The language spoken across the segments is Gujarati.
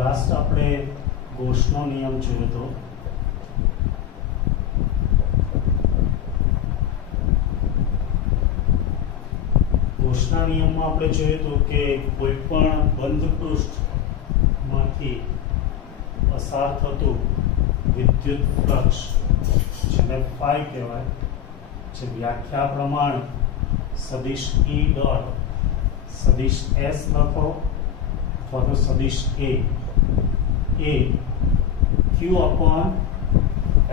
લાસ્ટ આપણે ગોસનો નિયમ જોયો હતો. ગોસના નિયમમાં આપણે જોયું હતું કે કોઈ પણ બંધ પૃષ્ઠમાંથી પસાર થતું વિદ્યુત ફ્લક્સ જેને ફાઈ કહેવાય, જે વ્યાખ્યા પ્રમાણે સદિશ E ડોટ સદિશ S લખો અથવા તો સદિશ A A Q upon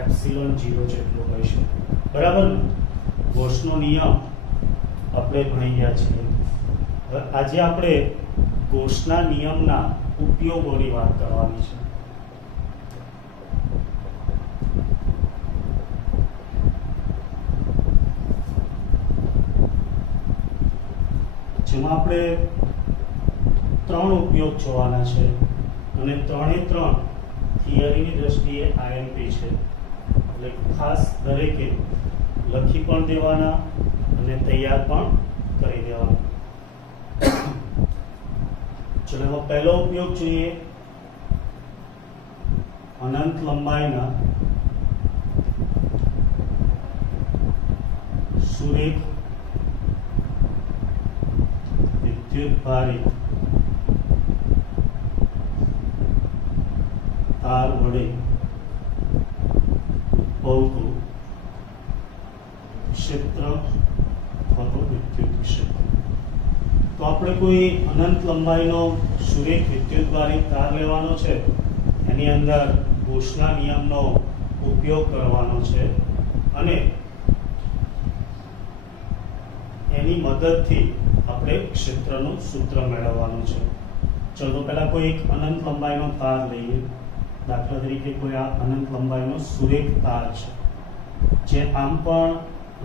epsilon 0 જેટલો હોય છે. બરાબર. ગોસનો નિયમ આપણે ભણી ગયા છીએ. હવે આજે આપણે ગોસના નિયમના ઉપયોગોની વાત કરવાની છે. જેમાં આપણે 3 ઉપયોગ જોવાના છે અને 3 એ 3 થિયરીની દ્રષ્ટિએ IMP છે. એટલે ખાસ દરેકે લખી પણ દેવાના અને તૈયાર પણ કરી દેવાના. ચલો પહેલો ઉપયોગ જોઈએ. અનંત લંબાઈના સુરેખ વિદ્યુતભારિત તાર વડે ઉદ્ભવતું ક્ષેત્ર અથવા તો વિદ્યુત ક્ષેત્ર. તો આપણે કોઈ અનંત લંબાઈનો સુરેખ વિદ્યુતભારિત તાર લેવાનો છે, એની અંદર ગોસના નિયમનો ઉપયોગ કરવાનો છે અને એની મદદથી આપણે ક્ષેત્રનું સૂત્ર મેળવવાનું છે. ચલો પહેલા કોઈ એક અનંત લંબાઈનો તાર લઈએ. દાખલા તરીકે કોઈ આ અનંત લંબાઈનો સુરેખ તાર છે, જે આમ પણ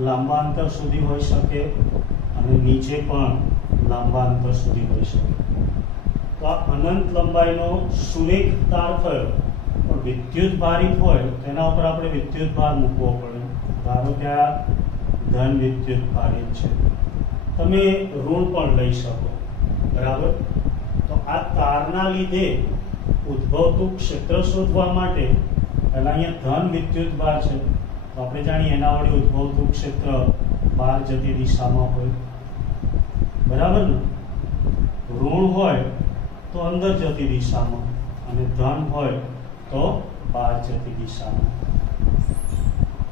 લાંબા અંતર સુધી હોઈ શકે અને નીચે પણ લાંબા અંતર સુધી હોઈ શકે. તો આ અનંત લંબાઈનો સુરેખ તાર થયો, પણ વિદ્યુત ભારિત હોય તેના ઉપર આપણે વિદ્યુત ભાર મૂકવો પડે. ધારો કે આ ધન વિદ્યુત ભારિત છે, તમે ઋણ પણ લઈ શકો. બરાબર. તો આ તારના લીધે ઉદ્ભવતું ક્ષેત્ર શોધવા માટે પહેલા અહીંયા ધન વિદ્યુત ભાર છે, તો આપણે જાણીએ એના વડે ઉદ્ભવતું ક્ષેત્ર બહાર જતી દિશામાં હોય. બરાબર ને. ઋણ હોય તો અંદર જતી દિશામાં અને ધન હોય તો બહાર જતી દિશામાં.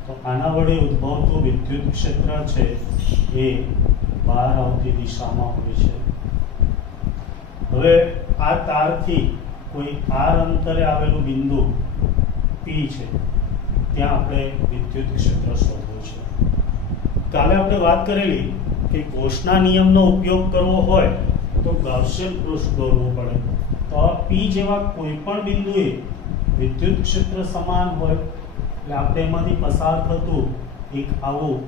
તો આના વડે ઉદ્ભવતું વિદ્યુત ક્ષેત્ર છે એ બહાર આવતી દિશામાં હોય છે. હવે આ તારથી કોઈ r અંતરે આવેલું બિંદુ P છે, ત્યાં આપણે વિદ્યુત ક્ષેત્ર શોધવું છે. કાલે આપણે વાત કરેલી કે ગોસના નિયમનો ઉપયોગ કરવો હોય તો ગાઉસિયન પૃષ્ઠ દોરવું પડે. તો P જેવા કોઈ પણ બિંદુએ વિદ્યુત ક્ષેત્ર સમાન હોય એટલે આપણે એમાંથી પસાર થતું એક આવું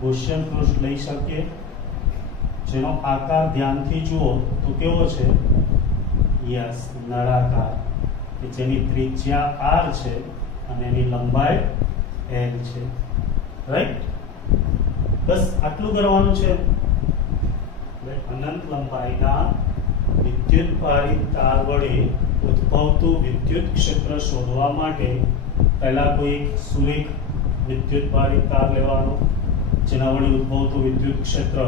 ગોસિયન પૃષ્ઠ લઈ શકીએ, જેનો આકાર ધ્યાનથી જુઓ તો કેવો છે? યસ, નળાકાર, કે જેની ત્રિજ્યા r છે અને એની લંબાઈ l છે. રાઈટ. બસ આટલું કરવાનું છે. અનંત લંબાઈના વિદ્યુત ભારિત તાર વડે ઉદ્ભવતું વિદ્યુત ક્ષેત્ર શોધવા માટે પહેલા કોઈ એક સુરેખ વિદ્યુત ભારિત તાર લેવાનો, જેના વડે ઉદ્ભવતું વિદ્યુત ક્ષેત્ર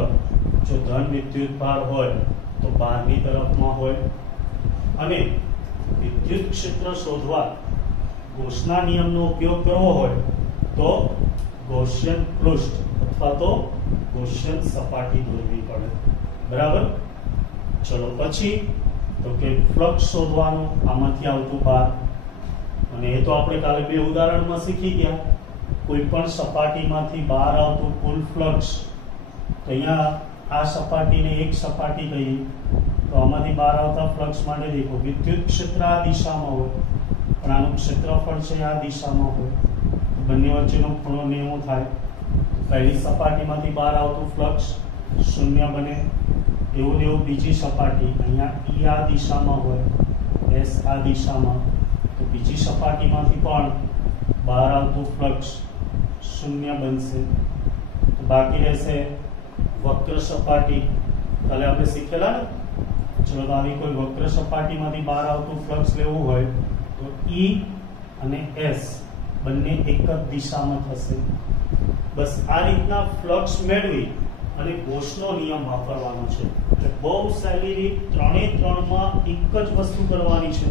જો ધન વિદ્યુત ભાર હોય તો બહારની તરફમાં હોય. અને વિદ્યુત ક્ષેત્ર શોધવા ગોસના નિયમનો ઉપયોગ કરવો હોય તો ગોસિયન પૃષ્ઠ અથવા તો ગોસિયન સપાટી દોરવી પડે. બરાબર. ચલો પછી તો કે ફ્લક્સ શોધવાનું આમાંથી આવતું બહાર, અને એ તો આપણે કાલે 2 ઉદાહરણમાં શીખી ગયા. કોઈ પણ સપાટીમાંથી બહાર આવતું કુલ ફ્લક્સ, તો અહીંયા આ સપાટીને એક સપાટી કહીએ, તો આમાંથી બહાર આવતા ફ્લક્સ માટે દેખો વિદ્યુત ક્ષેત્ર આ દિશામાં હોય પણ આનું ક્ષેત્રફળ છે આ દિશામાં હોય, બંને વચ્ચેનો ખૂણો 90 થાય. પહેલી સપાટીમાંથી બહાર આવતું ફ્લક્સ 0 બને. એવું ને એવું બીજી સપાટી, અહીંયા E આ દિશામાં હોય, S આ દિશામાં, તો બીજી સપાટીમાંથી પણ બહાર આવતું ફ્લક્સ 0 બનશે. તો બાકી રહેશે વક્ર સપાટી. કાલે આપણે શીખેલા ને ચલો તો આવી કોઈ વક્ર સપાટીમાંથી બહાર આવતું ફ્લક્સ લેવું હોય તો E અને S બંને એક જ દિશામાં થશે. બસ આ રીતના ફ્લક્સ મેળવી અને ગોસનો નિયમ વાપરવાનો છે. એટલે બહુ સહેલી રીત, ત્રણે ત્રણમાં એક જ વસ્તુ કરવાની છે.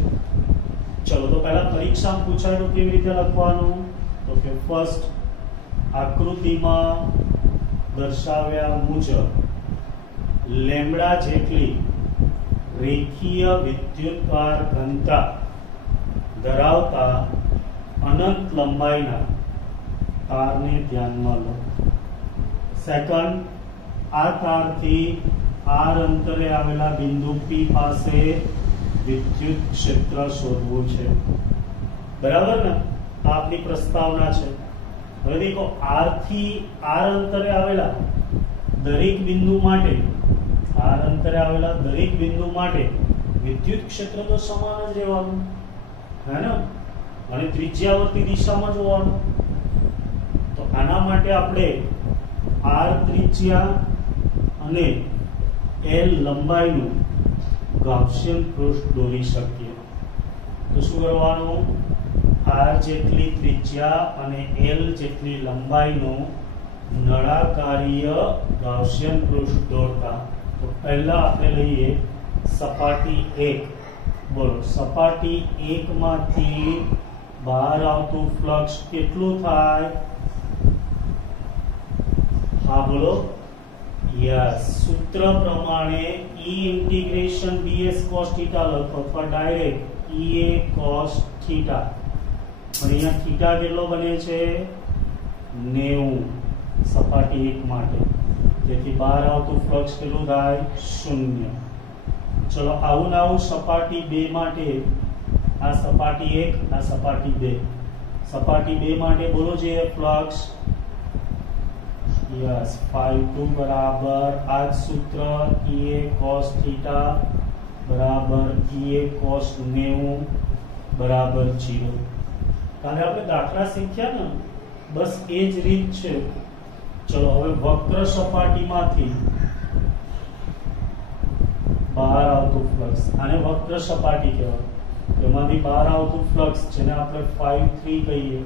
ચલો તો પહેલા પરીક્ષામાં પૂછાયેલું કેવી રીતે લખવાનું, તો કે ફર્સ્ટ આકૃતિમાં દર્શાવ્યા મુજબ લેમ્બડા જેટલી રેખીય વિદ્યુતભાર ઘનતા ધરાવતા અનંત લંબાઈના તારને ધ્યાનમાં લો. સેકન્ડ, આ તારથી r અંતરે આવેલા બિંદુ P પાસે વિદ્યુત ક્ષેત્ર શોધવું છે. બરાબર ને? આ આપણી પ્રસ્તાવના છે. હવે દેખો, r થી r અંતરે આવેલા દરેક બિંદુ માટે વિદ્યુત ક્ષેત્ર તો સમાન જ રહેવાનું, હે ને? અને ત્રિજ્યાવર્તી દિશામાં જોવાનું. તો આના માટે આપણે r ત્રિજ્યા અને l લંબાઈનું ગાઉસિયન પૃષ્ઠ દોરી શકીએ. તો શું કરવાનું, r જેટલી ત્રિજ્યા અને l જેટલી લંબાઈનું નળાકારીય ગાઉસિયન પૃષ્ઠ દોરતા. તો પહેલા આપણે લઈએ સપાટી 1. બોલો, સપાટી 1 માંથી બહાર આવતું ફ્લક્સ કેટલું થાય? હા બોલો, યસ. સૂત્ર પ્રમાણે E ઇન્ટિગ્રેશન ds cos θ લખો અથવા ડાયરેક્ટ EA cos θ. પણ અહીંયા થીટા કેટલો બને છે? 90 સપાટી 1 માટે. તેથી બહાર આવતું ફ્લક્સ કેટલું થાય? 0. ચલો આવું ને આવું સપાટી 2 માટે, આ સપાટી 1, આ સપાટી 2. સપાટી 2 માટે બોલો જે ફ્લક્સ, યસ, φ2 બરાબર આ જ સૂત્ર EA cos θ બરાબર EA cos 90 બરાબર 0. કાલે આપણે દાખલા શીખ્યા ને, બસ એ જ રીત છે. ચલો હવે વક્ર સપાટીમાંથી બહાર આવતું ફ્લક્સ, આને વક્ર સપાટી કહેવાય. એમાંથી બહાર આવતું ફ્લક્સ જેને આપણે φ3 કહીએ,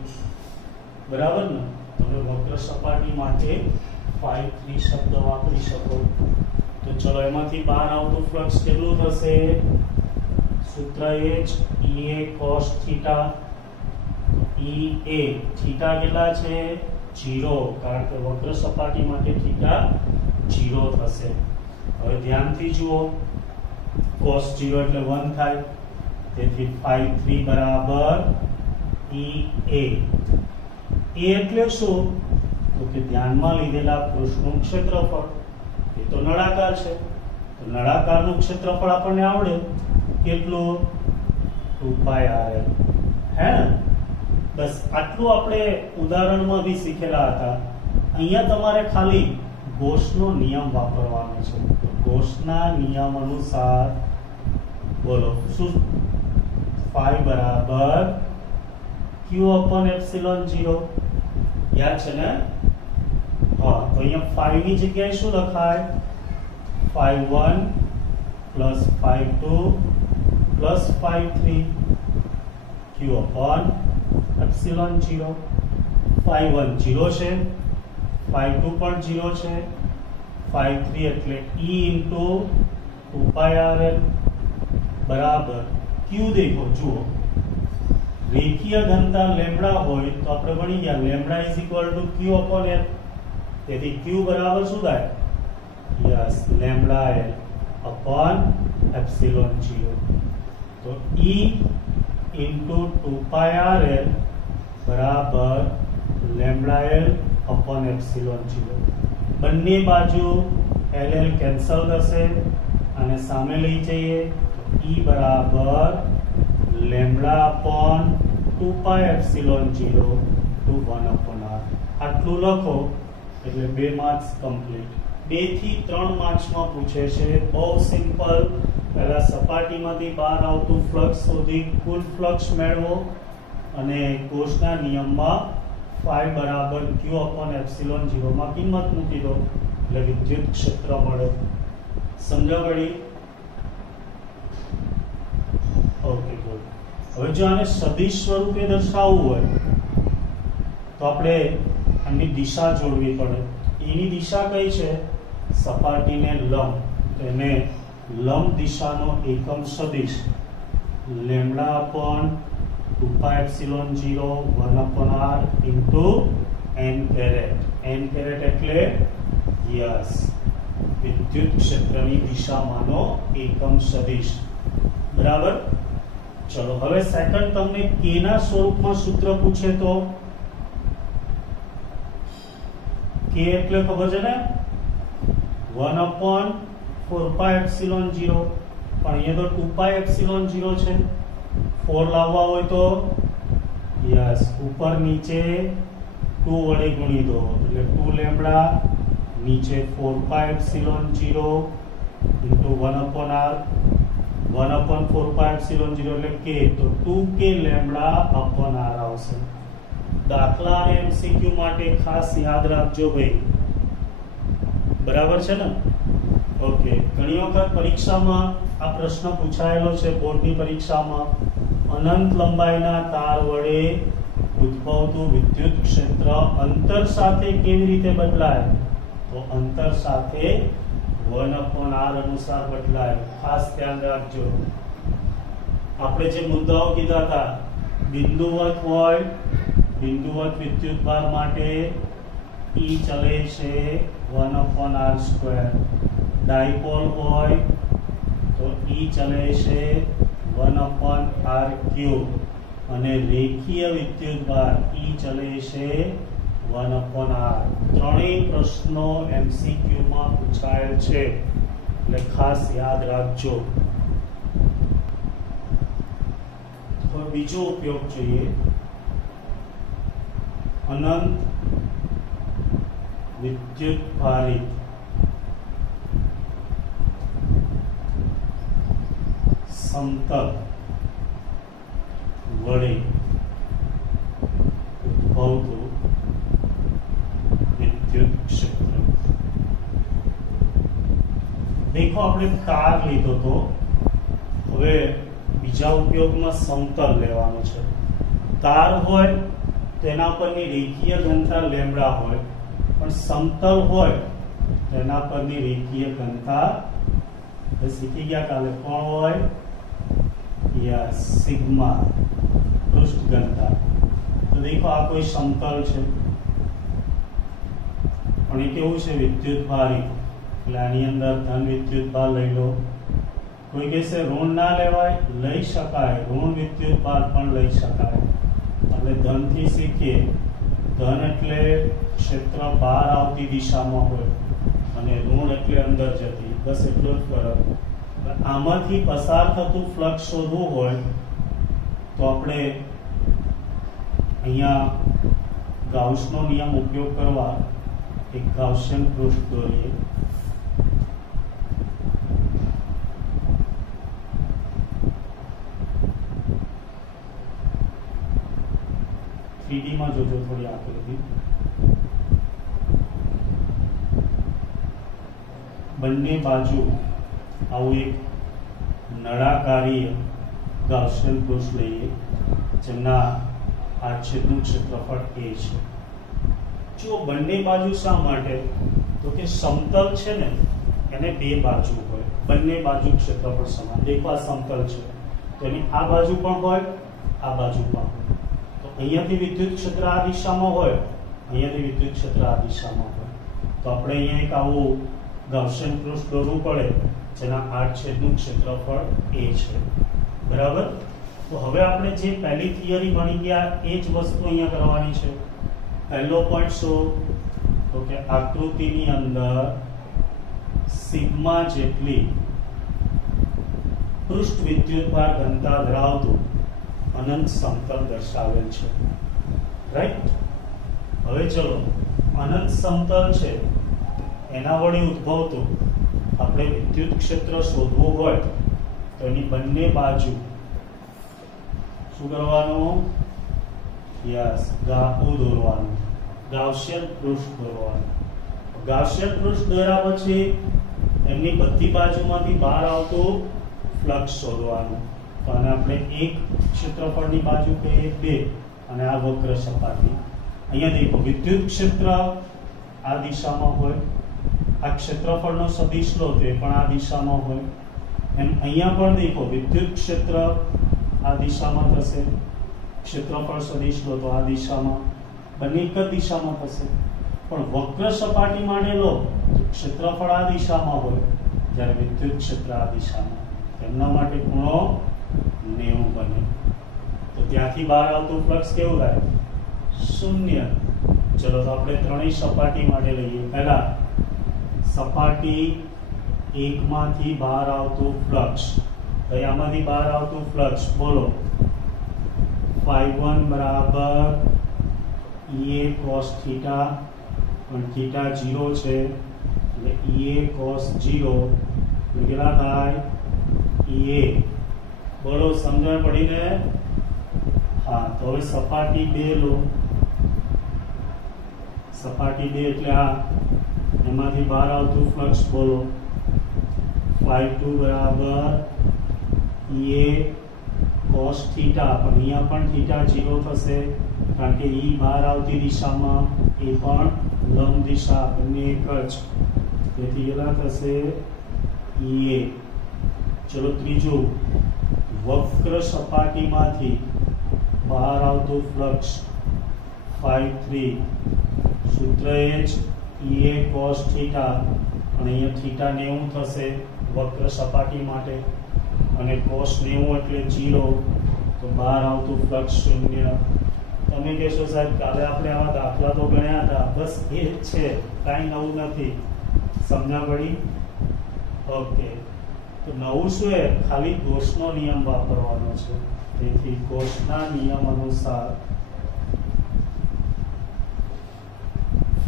બરાબર ને? તમે વક્ર સપાટી માટે φ3 શબ્દ વાપરી શકો. તો ચલો એમાંથી બહાર આવતું ફ્લક્સ કેટલું થશે? સૂત્ર એ જ EA cos θ. EA થીટા કેટલા છે? 0, કારણ કે વક્ર સપાટી માટે થીટા 0 થશે. હવે ધ્યાનથી જુઓ, cos 0 એટલે 1 થાય. તેથી φ3 બરાબર EA. એ એટલે શું? તો કે ધ્યાનમાં લીધેલા પૃષ્ઠનું ક્ષેત્રફળ. એ તો નળાકાર છે, તો નળાકારનું ક્ષેત્રફળ આપણને આવડે કેટલું? 2πrl. હે ને? બસ આટલું આપણે ઉદાહરણમાં બી શીખેલા હતા. અહીંયા તમારે ખાલી ગોસનો નિયમ વાપરવાનો છે. તો ગોસના નિયમ અનુસાર બોલો શું? φ બરાબર q/ε0. યાદ છે ને? હા, તો અહીંયા φ ની જગ્યાએ શું લખાય? φ1 + φ2 + φ3 q/ε0. φ1 0 છે, φ2 પણ 0 છે, φ3 એટલે E × 2πrl બરાબર q. દેખો, જુઓ, રેખીય ઘનતા લેમ્બડા હોય તો આપણે ભણી ગયા લેમ્બડા = q/l. તેથી q બરાબર શું થાય? Yes, λL/ε0. તો E × 2πrl બરાબર λL/ε0. બંને બાજુ LL કેન્સલ થશે અને સામે લઈ જઈએ તો E બરાબર λ/2πε0 / 1/r. આટલું લખો એટલે 2 માર્ક્સ કમ્પ્લીટ. 2 થી 3 માર્ક્સમાં પૂછે છે. બહુ સિમ્પલ. પહેલા સપાટીમાંથી બહાર આવતું ફ્લક્સ શોધી કુલ ફ્લક્સ મેળવો અને ગોસના નિયમમાં φ બરાબર q/ε0 માં કિંમત મૂકી દો એટલે વિદ્યુત ક્ષેત્ર મળે. સમજો ઘડી? Okay good. હવે જો આને સદિશ સ્વરૂપે દર્શાવવું હોય તો આપણે આની દિશા જોડવી પડે. એની દિશા કઈ છે? સપાટીને લંબ. તો એને લંબ દિશાનો એકમ સદિશ lambda upon 2π0 1/r into n caret. n caret એટલે યસ વિદ્યુત ક્ષેત્રની દિશામાંનો એકમ સદિશ. બરાબર. ચલો હવે સેકન્ડ તમને કે ના સ્વરૂપમાં સૂત્ર પૂછે તો કે એટલે ખબર છે ને 1/4π0 પણ અહીંયા તો 2π0 છે. 4 લાવવા હોય તો યસ ઉપર નીચે 2 વડે ગુણી દો એટલે 2 લેમ્ડા નીચે 4π0 ઇન્ટુ 1/r 1/4π0 એટલે કે તો 2k લેમ્ડા અપોન r આવશે. દાખલા અને એમસીક્યુ માટે ખાસ યાદ રાખજો ભાઈ. બરાબર છે ને? ઓકે. ઘણી વખત પરીક્ષામાં આ પ્રશ્ન પૂછાયેલો છે બોર્ડની પરીક્ષામાં. અનંત લંબાઈના તાર વડે ઉદ્ભવતું વિદ્યુત ક્ષેત્ર અંતર સાથે કેવી રીતે બદલાય? તો અંતર સાથે 1/r અનુસાર બદલાય. ખાસ ધ્યાન રાખજો. આપણે જે મુદ્દાઓ કીધા હતા, બિંદુવત હોય, બિંદુવત વિદ્યુતભાર માટે E ચલે છે 1/r². ડાયપોલ હોય તો E ચલે છે 1/r³ અને રેખીય વિદ્યુતભાર E ચલે છે 1/r. ત્રણેય પ્રશ્નો MCQ માં પૂછાયેલ છે એટલે ખાસ યાદ રાખજો. હવે બીજો ઉપયોગ જોઈએ. અનંત વિદ્યુતભારિત સમતલ વડે ઉદ્ભવતું વિદ્યુત ક્ષેત્ર. દેખો આપણે તાર લીધો તો હવે બીજા ઉપયોગમાં સમતલ લેવાનું છે. તાર હોય તેના પરની રેખીય ઘનતા લેમ્ડા હોય, પણ સમતલ હોય તેના પરની રેખીય ઘનતા શીખી ગયા કાલે કોણ હોય? યસ સિગ્મા પૃષ્ઠ ઘનતા. તો દેખો આ કોઈ સમતલ છે પણ એ કેવું છે? વિદ્યુતભારિત. એટલે આની અંદર ધન વિદ્યુતભાર લઈ લો. કોઈ કહેશે ઋણ ના લેવાય, લઈ શકાય. ઋણ વિદ્યુતભાર પણ લઈ શકાય. એટલે ધન થી શીખીએ. ધન એટલે ક્ષેત્ર બહાર આવતી દિશામાં હોય અને ઋણ એટલે અંદર જતી. બસ એટલો જ ફરક. આમાંથી પસાર થતું ફ્લક્સ શોધવું હોય તો આપણે અહીંયા ગાઉસનો નિયમ ઉપયોગ કરવા એક ગાઉસિયન પૃષ્ઠ દોરીએ. માં જોજો થોડી આકૃતિ. બંને બાજુ આવું એક નળાકારી ગાઉસિયન પૃષ્ઠ લઈએ જેમના આડછેદનું ક્ષેત્રફળ a છે. જો બંને બાજુ શા માટે? તો કે સમતલ છે ને એને બે બાજુ હોય, બંને બાજુ ક્ષેત્રફળ સમાન. દેખો આ સમતલ છે તો એની આ બાજુ પણ હોય, આ બાજુ પણ હોય. તો અહીંયાથી વિદ્યુત ક્ષેત્ર આ દિશામાં હોય, અહીંયાથી વિદ્યુત ક્ષેત્ર આ દિશામાં હોય. તો આપણે અહીંયા એક આવું ગાઉસિયન પૃષ્ઠ દોરવું પડે જેના આડછેદનું ક્ષેત્રફળ a છે. બરાબર. તો હવે આપણે જે પહેલી થિયરી ભણી ગયા એ જ વસ્તુ અહીંયા કરવાની છે. પહેલો પોઈન્ટ શું? તો કે આકૃતિની અંદર સિગ્મા જેટલી પૃષ્ઠ વિદ્યુતભાર ઘનતા ધરાવતું અનંત સમતલ દર્શાવેલ છે. રાઈટ. હવે ચલો અનંત સમતલ છે એના વડે ઉદ્ભવતું આપણે વિદ્યુત ક્ષેત્ર શોધવું હોય તો એની બંને બાજુ શું કરવાનું? યસ ગાઉ દોરવાનું, ગાઉસિયન પૃષ્ઠ દોરવાનું. ગાઉસિયન પૃષ્ઠ દોર્યા પછી એમની બધી બાજુમાંથી બહાર આવતું ફ્લક્સ શોધવાનું. તો આને આપણે એક ક્ષેત્રફળની બાજુ કહીએ 2 અને આ વક્ર સપાટી. અહીંયા દેખો વિદ્યુત ક્ષેત્ર આ દિશામાં હોય, આ ક્ષેત્રફળનો સદિશ લો તો એ પણ આ દિશામાં હોય, એમ અહીંયા પણ દેખો વિદ્યુત ક્ષેત્ર આ દિશામાં થશે, ક્ષેત્રફળ સદિશ લો તો આ દિશામાં, બંને એક જ દિશામાં થશે. પણ વક્ર સપાટી માટે લો તો ક્ષેત્રફળ આ દિશામાં હોય જ્યારે વિદ્યુત ક્ષેત્ર આ દિશામાં, તેમના માટે ખૂણો 90 બને. તો ત્યાંથી બહાર આવતું ફ્લક્સ કેવું થાય? 0. ચલો તો આપણે ત્રણેય સપાટી માટે લઈએ. પહેલા સપાટી 1 માંથી બહાર આવતું ફ્લક્સ, તો આમાંથી બહાર આવતું ફ્લક્સ બોલો. φ1 બરાબર Ea cos θ, પણ θ 0 છે એટલે Ea cos 0 કેટલા થાય? Ea. બોલો, સમજણ પડી ને? હા, તો હવે સપાટી 2 લો. સપાટી 2 એટલે આ, એમાંથી બહાર આવતું ફ્લક્સ બોલો. φ2 બરાબર Ea cos θ, પણ અહીંયા પણ θ 0 થશે કારણ કે E બહાર આવતી દિશામાં, એ પણ લંબ દિશા, બંને એક જ, તેથી કેટલા થશે? Ea. ચલો ત્રીજું, વક્ર સપાટીમાંથી બહાર આવતું ફ્લક્સ φ3, સૂત્ર એ જ Ea cos θ, અને અહીંયા θ 90 થશે વક્ર સપાટી માટે, અને cos 90 એટલે 0, તો બહાર આવતું ફ્લક્સ 0. તમે કહેશો સાહેબ કાલે આપણે આવા દાખલા તો ગણ્યા હતા, બસ એ જ છે, કાંઈ નવું નથી. સમજણ પડી? ઓકે. તો નવું શું એ? ખાલી ગૌસનો નિયમ વાપરવાનો છે. તેથી ગૌસના નિયમ અનુસાર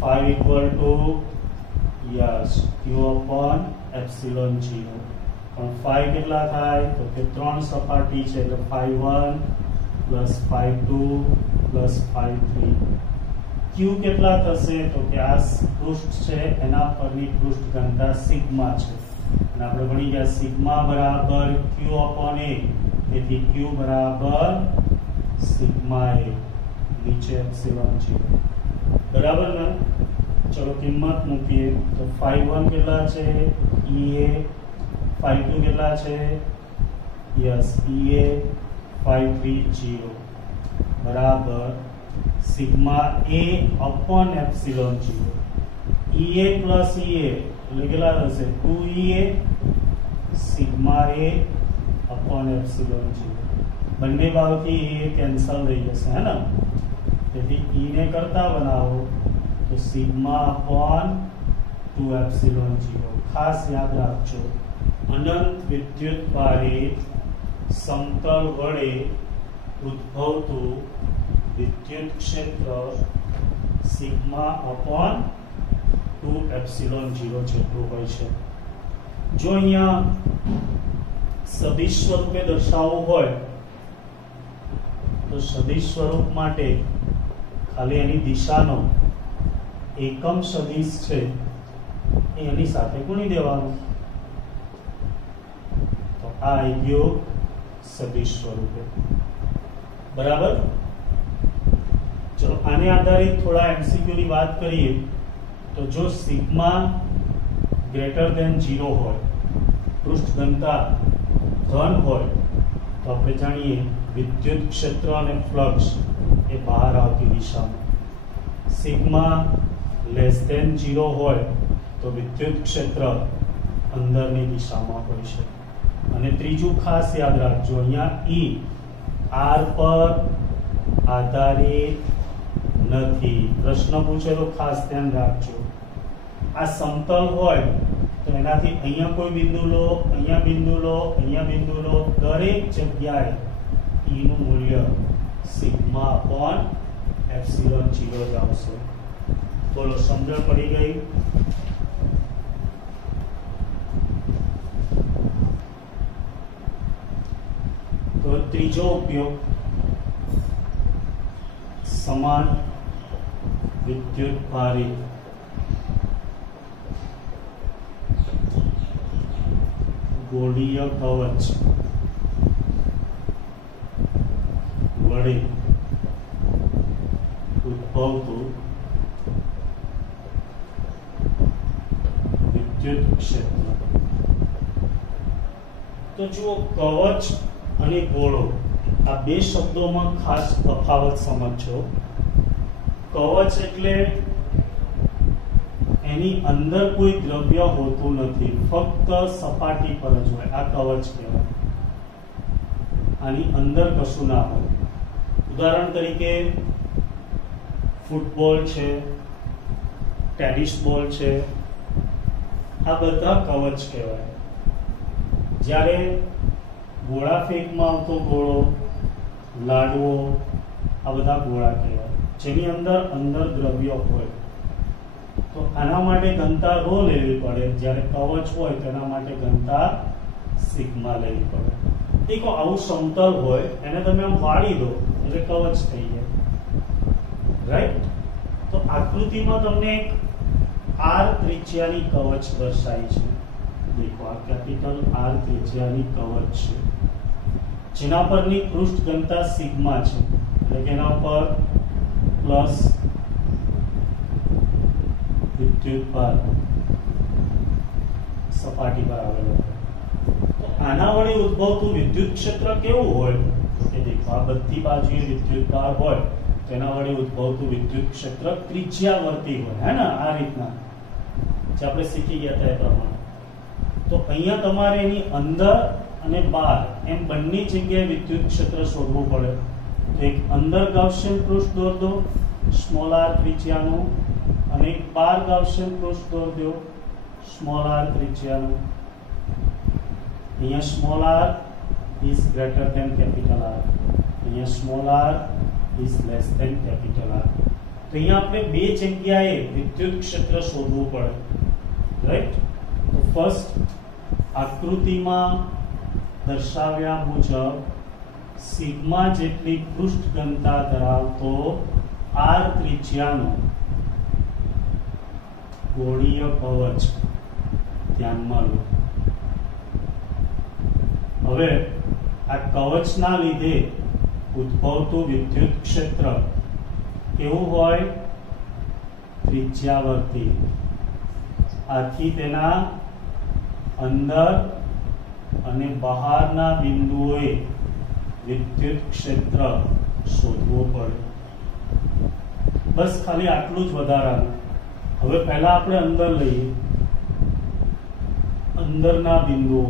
φ equal to યસ q/ε0. પણ φ કેટલા થાય? તો કે 3 સપાટી છે એટલે φ1 પ્લસ φ2 પ્લસ φ3. q કેટલા થશે? તો કે આ પૃષ્ઠ છે એના પરની પૃષ્ઠ ઘનતા સિગ્મા છે, અને આપણે ભણી ગયા સિગ્મા બરાબર q/a, તેથી q બરાબર સિગ્મા a, નીચે ε0. બરાબર ને? ચલો કિંમત મૂકીએ તો φ1 કેટલા છે? Ea. φ2 કેટલા છે? Yes Ea. φ3 0 બરાબર sigma a upon ε0. Ea plus Ea એટલે કેટલા થશે? 2Ea sigma a upon ε0. બંને બાજુથી a કેન્સલ થઈ જશે, હે ને? તેથી e ને કરતા બનાવો તો સિગ્મા અપોન 2ε0. ખાસ યાદ રાખજો, અનંત વિદ્યુત ભારિત સમતલ વડે ઉદ્ભવતું વિદ્યુત ક્ષેત્ર સિગ્મા અપોન 2ε0 જેટલું હોય છે. જો અહીંયા સદિશ સ્વરૂપે દર્શાવવું હોય તો સદિશ સ્વરૂપ માટે ખાલી એની દિશાનો એકમ સદિશ છે એની સાથે ગુણી દેવાનું, તો આ આવી ગયો સદિશ સ્વરૂપે. બરાબર? ચલો આને આધારિત થોડા એમસીક્યુ ની વાત કરીએ તો જો સિગ્મા ગ્રેટર ધેન 0 હોય, પૃષ્ઠ ઘનતા ધન હોય, તો આપણે જાણીએ વિદ્યુત ક્ષેત્ર અને ફ્લક્સ એ બહાર આવતી દિશામાં. સિગ્મા લેસ ધેન 0 હોય તો વિદ્યુત ક્ષેત્ર અંદરની દિશામાં હોય છે. અને ત્રીજું ખાસ યાદ રાખજો, અહીંયા E r પર આધારિત નથી. પ્રશ્ન પૂછેલો ખાસ ધ્યાન રાખજો. આ સમતલ હોય તો એનાથી અહીંયા કોઈ બિંદુ લો, અહીંયા બિંદુ લો, અહીંયા બિંદુ લો, દરેક જગ્યાએ E નું મૂલ્ય સિગ્મા અપોન ε0 જ આવશે. બોલો, સમજણ પડી ગઈ? તો ત્રીજો ઉપયોગ, સમાન વિદ્યુત ભારિત ગોળીય કવચ વડે ઉદ્ભવતું વિદ્યુત ક્ષેત્ર. તો જુઓ, કવચ અને ગોળો આ બે શબ્દોમાં ખાસ તફાવત સમજજો. કવચ એટલે એની અંદર કોઈ દ્રવ્ય હોતું નથી, ફક્ત સપાટી પર જ હોય, આ કવચ કહેવાય. આની અંદર કશું ના હોય. ઉદાહરણ તરીકે ફૂટબોલ છે, ટેનિસ બોલ છે, આ બધા કવચ કહેવાય. જ્યારે ગોળા ફેંકમાં આવતો ગોળો, લાડવો, આ બધા ગોળા કહેવાય, જેની અંદર દ્રવ્ય હોય. તો આના માટે ઘનતા ρ લેવી પડે, જ્યારે કવચ હોય તેના માટે ઘનતા સિગ્મા લેવી પડે. દેખો, આવું સમતલ હોય, એને તમે આમ વાળી દો એટલે કવચ થઈ જાય, રાઈટ? તો આકૃતિમાં તમને એક r ત્રિજ્યાની કવચ દર્શાવી છે. દેખો, આ કેપિટલ R ત્રિજ્યાની કવચ છે, જેના પરની પૃષ્ઠ ઘનતા સિગ્મા છે, એટલે કે એના પર પ્લસ વિદ્યુતભાર સપાટી પર આવેલો હોય. તો આના વડે ઉદ્ભવતું વિદ્યુત ક્ષેત્ર કેવું હોય? કે દેખો, આ બધી બાજુએ વિદ્યુતભાર હોય, તેના વડે ઉદ્ભવતું વિદ્યુત ક્ષેત્ર ત્રિજ્યાવર્તી હોય, હે ને? આ રીતના જે આપણે શીખી ગયા હતા એ પ્રમાણે. તો અહીંયા તમારે એની અંદર અને બહાર એમ બંને જગ્યાએ વિદ્યુત ક્ષેત્ર શોધવું પડે. તો એક અંદર ગાઉસિયન પૃષ્ઠ દોર દો સ્મોલ r ત્રિજ્યાનું, અને એક બહાર ગાઉસિયન પૃષ્ઠ દોર દો સ્મોલ r ત્રિજ્યાનું. અહીંયા small r is greater than capital R, અહીંયા small r is less than capital R. તો અહીંયા આપણે બે જગ્યાએ વિદ્યુત ક્ષેત્ર શોધવું પડે, રાઈટ? તો ફર્સ્ટ આકૃતિમાં દર્શાવ્યા મુજબ સિગ્મા જેટલી પૃષ્ઠ ઘનતા ધરાવતો r ત્રિજ્યાનો ગોળીય કવચ ધ્યાનમાં લો. હવે આ કવચના લીધે ઉદ્ભવતું વિદ્યુત ક્ષેત્ર કેવું હોય? ત્રિજ્યાવર્તી. આથી તેના અંદર અને બહારના બિંદુઓએ વિદ્યુત ક્ષેત્ર શોધવું પડે. બસ ખાલી આટલું જ વધારાનું. હવે પહેલા આપણે અંદર લઈએ, અંદરના બિંદુઓ.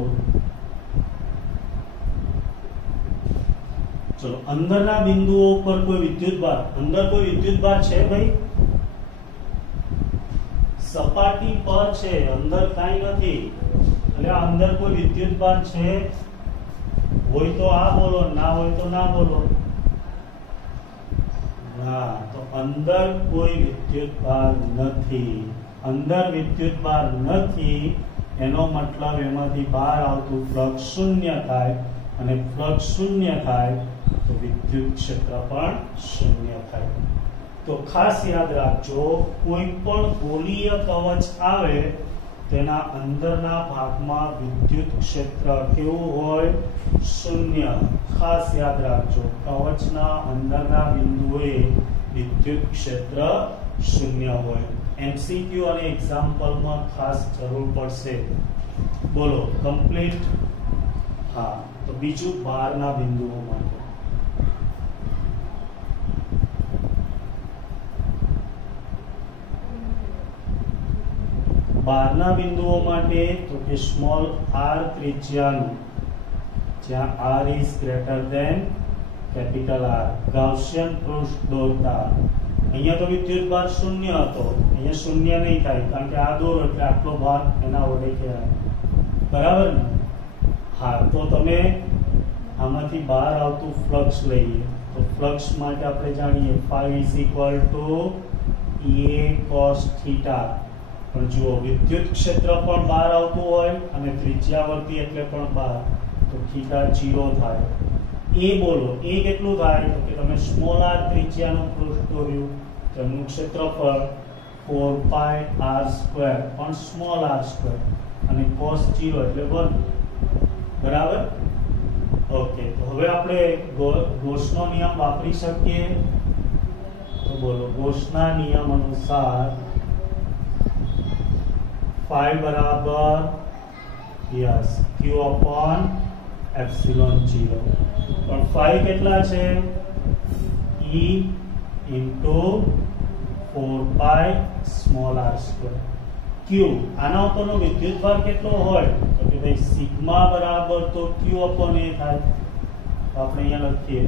ચલો, અંદરના બિંદુઓ પર કોઈ વિદ્યુતભાર, અંદર કોઈ વિદ્યુતભાર છે ભાઈ? સપાટી પર છે, અંદર કાંઈ નથી. એટલે અંદર કોઈ વિદ્યુતભાર છે? હોય તો આ બોલો, ના હોય તો ના બોલો. ના, તો અંદર કોઈ વિદ્યુતભાર નથી. અંદર વિદ્યુતભાર નથી એનો મતલબ એમાંથી બહાર આવતું ફ્લક્સ શૂન્ય થાય, અને ફ્લક્સ શૂન્ય થાય તો વિદ્યુત ક્ષેત્ર પણ શૂન્ય થાય. તો ખાસ યાદ રાખજો, કોઈ પણ ગોળીય કવચ આવે તેના અંદરના ભાગમાં વિદ્યુત ક્ષેત્ર કેવું હોય? શૂન્ય. ખાસ યાદ રાખજો, કવચના અંદરના બિંદુએ વિદ્યુત ક્ષેત્ર શૂન્ય હોય. એમસીક્યુ અને એક્ઝામ્પલમાં ખાસ જરૂર પડશે. બોલો, કમ્પ્લીટ? હા. તો બીજું બહારના બિંદુઓ માટે. બહારના બિંદુઓ માટે તો કે સ્મોલ r ત્રિજ્યાનું, જ્યાં r is greater than capital R, Gaussian પૃષ્ઠ દોરતા. અહીંયા તો વિદ્યુતભાર શૂન્ય હતો, અહીંયા શૂન્ય નહીં થાય, કારણ કે આ દોરો એટલે આટલો ભાર એના વડે કહેવાય, બરાબર ને? હા. તો તમે આમાંથી બહાર આવતું ફ્લક્સ લઈએ. તો ફ્લક્સ માટે આપણે જાણીએ phi is equal to a cos theta. પણ જુઓ, વિદ્યુત ક્ષેત્ર પણ બહાર આવતું હોય અને ત્રિજ્યાવર્તી એટલે પણ બહાર, તો થીટા 0 થાય. એ બોલો, એ કેટલું થાય? તો કે તમે સ્મોલ r ત્રિજ્યાનું પૃષ્ઠ દોર્યું, તેમનું ક્ષેત્રફળ 4πr², પણ સ્મોલ r², અને cos 0 એટલે 1, બરાબર? ઓકે, તો હવે આપણે ગોસનો નિયમ વાપરી શકીએ. તો બોલો, ગોસના નિયમ અનુસાર phi બરાબર યસ q upon epsilon 0. પણ phi કેટલા છે? e into 4 pi small r square. q આના ઉપરનો વિદ્યુતભાર કેટલો હોય? તો કે ભાઈ સિગ્મા બરાબર તો q upon a થાય. તો આપણે અહીંયા લખીએ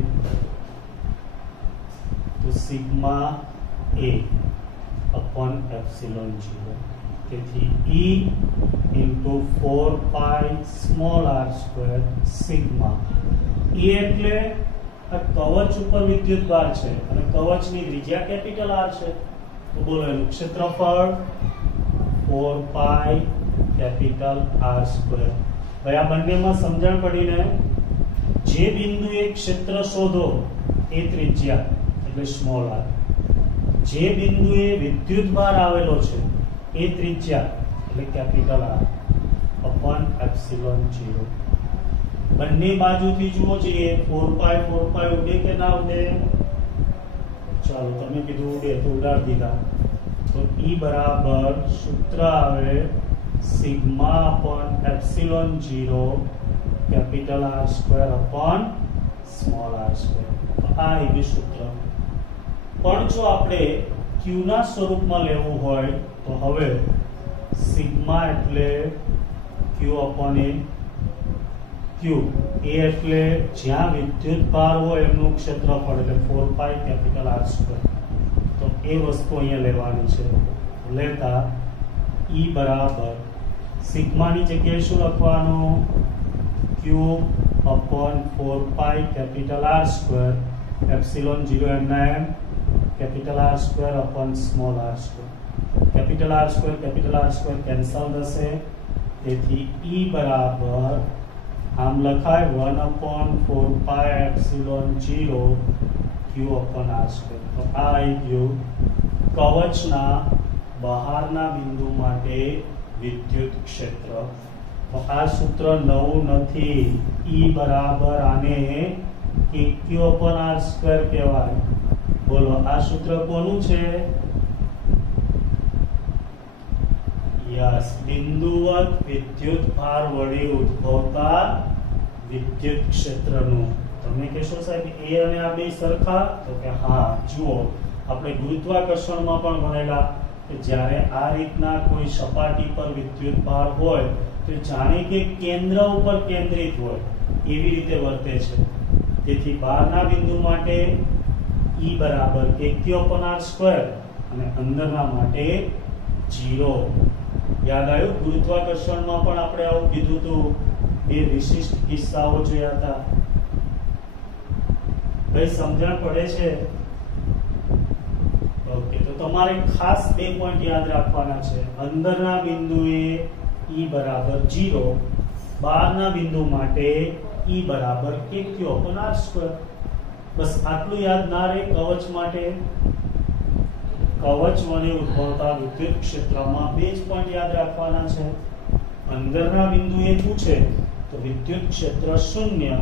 તો સિગ્મા a upon epsilon 0. તેથી e into 4 pi small r square sigma. e એટલે આ કવચ ઉપર વિદ્યુતભાર છે અને કવચની ત્રિજ્યા કેપિટલ r છે. તો બોલો એનું ક્ષેત્રફળ 4 pi કેપિટલ r સ્ક્વેર. ભાઈ આ બંનેમાં સમજણ પડીને જે બિંદુએ ક્ષેત્ર શોધો એ ત્રિજ્યા એટલે સ્મોલ r, જે બિંદુએ વિદ્યુતભાર આવેલો છે એ ત્રિજ્યા એટલે કેપિટલ R upon epsilon 0. બંને બાજુથી જુઓ જોઈએ 4 pi ઉડે કે ના ઉડે? ચાલો, તમે કીધું ઉડે તો ઉડાડી દીધા. તો E બરાબર સૂત્ર આવે sigma upon epsilon 0 capital R square upon small r square. તો આ એ સૂત્ર. પણ જો આપણે q ના સ્વરૂપમાં લેવું હોય તો હવે સિગ્મા એટલે q upon a. q એ એટલે જ્યાં વિદ્યુતભાર હોય એમનું ક્ષેત્રફળ એટલે 4 pi કેપિટલ R સ્ક્વેર. તો એ વસ્તુ અહીંયા લેવાની છે. લેતા E બરાબર સિગ્માની જગ્યાએ શું લખવાનું? q upon 4 pi capital R square epsilon 0 એમના એમ capital R square upon small r square. Capital R square cancel થશે. તેથી E બરાબર આમ લખાય 1 upon 4 pi epsilon 0 q upon r square. તો આ આવી ગયું કવચના બહારના બિંદુ માટે વિદ્યુત ક્ષેત્ર. તો આ સૂત્ર નવું નથી. E બરાબર આને q upon r સ્ક્વેર કહેવાય. બોલો આ સૂત્ર કોનું છે? યસ, બિંદુવત વિદ્યુતભાર વડે ઉદ્ભવતા વિદ્યુત ક્ષેત્રનું. તમે કહેશો સાહેબ એ અને આ બે સરખા? તો કે હા. જુઓ, આપણે ગુરુત્વાકર્ષણમાં પણ ભણેલા કે જ્યારે આ રીતના કોઈ સપાટી પર વિદ્યુતભાર હોય તો જાણે કે કેન્દ્ર ઉપર કેન્દ્રિત હોય એવી રીતે વર્તે છે. તેથી બહારના બિંદુ માટે E બરાબર q upon r સ્ક્વેર અને અંદરના માટે 0. યાદ આવ્યું? ગુરુત્વાકર્ષણમાં પણ આપણે આવું કીધું હતું. બે વિશિષ્ટ કિસ્સાઓ જોયા હતા. ભાઈ સમજણ પડે છે? ઓકે, તો તમારે ખાસ બે પોઈન્ટ યાદ રાખવાના છે. અંદરના બિંદુએ E બરાબર 0, બહારના બિંદુ માટે E બરાબર q upon r સ્ક્વેર. બસ આટલું યાદ ના રહે. કવચ માટે કવચ વડે ઉદ્ભવતા વિદ્યુત ક્ષેત્રમાં બે જ પોઈન્ટ યાદ રાખવાના છે. અંદરના બિંદુએ પૂછે તો વિદ્યુત ક્ષેત્ર 0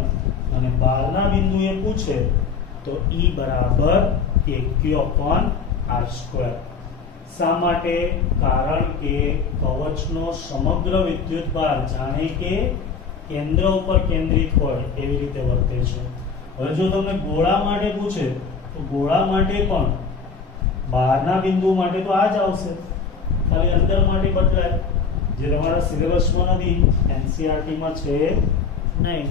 અને બહારના બિંદુએ પૂછે તો E બરાબર q upon r સ્ક્વેર. શા માટે? કારણ કે કવચનો સમગ્ર વિદ્યુતભાર જાણે કે કેન્દ્ર ઉપર કેન્દ્રિત હોય એવી રીતે વર્તે છે. હવે જો તમને ગોળા માટે પૂછે તો ગોળા માટે પણ બહારના બિંદુ માટે તો આ જ આવશે, ખાલી અંદર માટે બદલાય, જે તમારા સિલેબસમાં નથી, NCERT માં છે નહીં.